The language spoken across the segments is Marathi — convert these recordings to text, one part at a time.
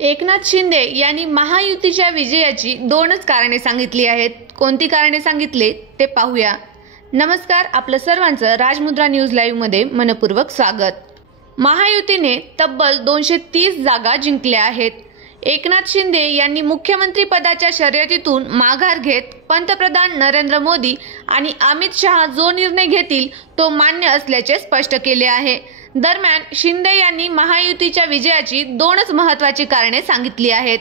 एकनाथ शिंदे यांनी महायुतीच्या विजयाची दोनच कारणे सांगितली आहेत। कोणती कारणे सांगितले ते पाहूया। नमस्कार, आपलं सर्वांचं राजमुद्रा न्यूज लाईव्ह मध्ये मनपूर्वक स्वागत। महायुतीने तब्बल 230 जागा जिंकल्या आहेत। एकनाथ शिंदे यांनी मुख्यमंत्री पदाच्या शर्यतीतून माघार घेत पंतप्रधान नरेंद्र मोदी आणि अमित शहा जो निर्णय घेतील तो मान्य असल्याचे स्पष्ट केले आहे। दरम्यान शिंदे यांनी महायुतीच्या विजयाची दोनच महत्त्वाची कारणे सांगितली आहेत।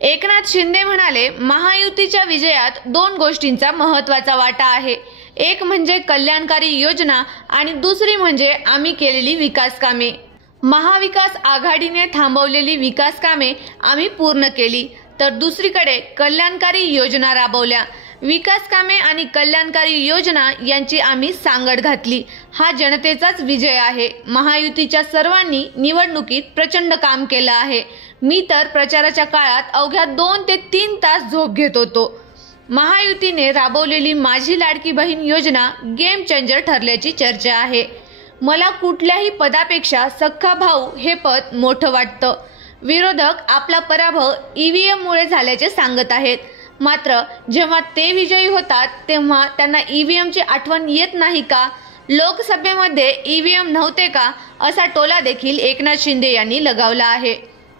एकनाथ शिंदे म्हणाले, महायुतीच्या विजयात दोन गोष्टींचा महत्त्वाचा वाटा आहे। एक म्हणजे कल्याणकारी योजना आणि दुसरी म्हणजे आम्ही केलेली विकास कामे। महाविकास आघाडीने थांबवलेली विकास कामे आम्ही पूर्ण केली, तर दुसरीकडे कल्याणकारी योजना राबवल्या। विकास कामे आणि कल्याणकारी योजना यांची आम्ही सांगड घातली। हा जनतेचाच विजय आहे। महायुतीच्या सर्वांनी निवडणुकीत प्रचंड काम केलं आहे। मी तर प्रचाराच्या काळात अवघ्या 2 ते 3 तास झोप घेत होतो। महायुतीने राबवलेली माझी लाडकी बहीण योजना गेम चेंजर ठरल्याची चर्चा आहे। मला कुठल्याही पदापेक्षा सख्खा भाऊ हे पद मोठं वाटतं। विरोधक आपला पराभव ईव्हीएम मुळे झाल्याचे सांगत आहेत, मात्र जेव्हा ते विजयी होतात तेव्हा त्यांना ईव्हीएमची आठवण येत नाही का? लोकसभेमध्ये ईव्हीएम नव्हते का? असा टोला देखील एकनाथ शिंदे यांनी लगावला आहे।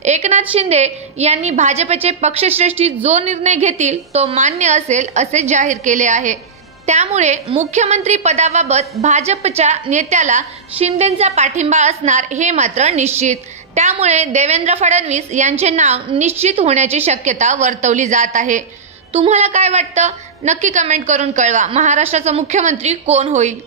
एकनाथ शिंदे यांनी भाजपचे पक्षश्रेष्ठी जो निर्णय घेतील तो मान्य असेल असे जाहीर केले आहे। त्यामुळे मुख्यमंत्री पदाबाबत भाजपच्या नेत्याला शिंदेंचा पाठिंबा असणार हे मात्र निश्चित। त्यामुळे देवेंद्र फडणवीस यांचे नाव निश्चित होण्याची शक्यता वर्तवली जात आहे। तुम्हाला काय वाटतं? नक्की कमेंट करून कळवा। महाराष्ट्राचा मुख्यमंत्री कोण होईल?